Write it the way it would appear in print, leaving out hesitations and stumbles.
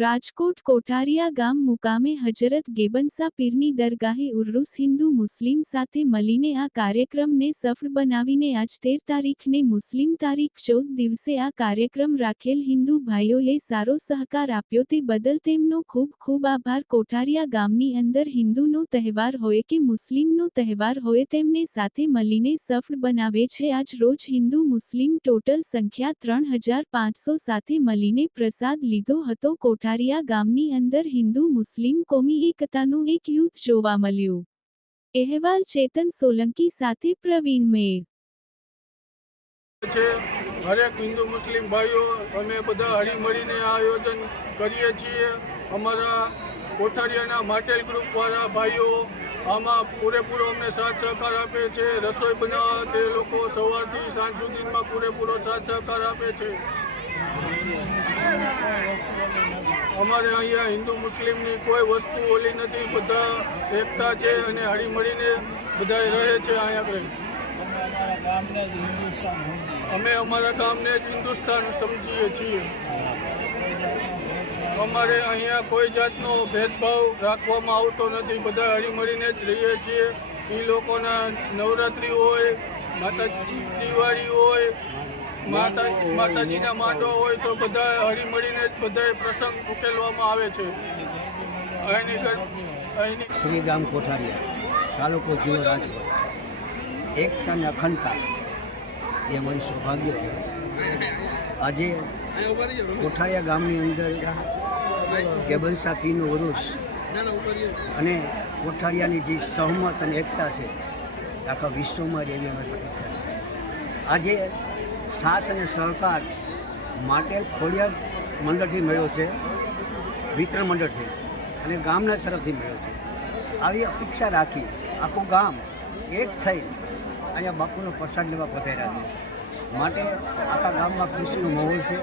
રાજકોટ કોઠારિયા ગામ મુકામે હજરત ગેબન્સા પીરની દરગાહે ઉર્રુસ હિન્દુ મુસ્લિમ સાથે મળીને આ કાર્યક્રમને સફળ બનાવીને આજ 13 તારીખને મુસ્લિમ તારીખ 14 દિવસે આ કાર્યક્રમ રાખેલ હિન્દુ ભાઈઓએ સારો સહકાર આપ્યો તે બદલ તેમનો ખૂબ ખૂબ આભાર। કોઠારિયા ગામની અંદર હિન્દુનો તહેવાર હોય કે મુસ્લિમનો તહેવાર હોય તેમને સાથે મળીને સફળ બનાવે છે। આજ રોજ હિન્દુ મુસ્લિમ ટોટલ સંખ્યા 3500 સાથે મળીને પ્રસાદ લીધો હતો। કોઠારિયા ગામની અંદર હિન્દુ મુસ્લિમ કોમી એકતાનું એક યુદ્ધ જોવા મળ્યું। અહેવાલ ચેતન સોલંકી સાથે પ્રવીણ મેર। હરેક હિન્દુ મુસ્લિમ ભાઈઓ અમે બધા હળીમળીને આયોજન કરીએ છીએ। અમારા કોઠારિયાના માટેલ ગ્રુપવાળા ભાઈઓ આમાં પૂરેપૂરો અમને સાથ સહકાર આપે છે। રસોઈ બનાવવા તે લોકો સવારથી સાંજ સુધીમાં પૂરેપૂરો સાથ સહકાર આપે છે। અમારે અહીંયા હિન્દુ મુસ્લિમની કોઈ વસ્તુ ઓલી નથી, બધા એકતા છે અને હળીમળીને બધા રહે છે। અહીંયા અમે અમારા ગામને જ હિન્દુસ્તાન સમજીએ છીએ। અમારે અહીંયા કોઈ જાતનો ભેદભાવ રાખવામાં આવતો નથી, બધા હળીમળીને જ રહીએ છીએ। એ લોકોના નવરાત્રિ હોય, દિવાળી હોય, માતાજીના માંડવા હોય તો બધા હળીમળીને જ બધા પ્રસંગ ઉકેલવામાં આવે છે। શ્રી ગામ કોઠારિયા, તાલુકો જિલ્લો રાજકોટ। એકતા અને અખંડતા એ અમારી સૌભાગ્ય કહેવાય। આજે કોઠારિયા ગામની અંદર ગેબન્સા પીરનો ઉરુસ અને કોઠારિયાની જે સહમત અને એકતા છે આખા વિશ્વમાં એવી અમારી પ્રતિષ્ઠા છે। આજે સાથ અને સહકાર માટેલ ખોડિયાર મંડળથી મળ્યો છે, વિતરણ મંડળથી અને ગામના તરફથી મળ્યો છે। આવી અપેક્ષા રાખી આખું ગામ એક થઈ અહીંયા બાપુનો પ્રસાદ લેવા પધાર્યા છે, માટે આખા ગામમાં ખુશીનો માહોલ છે।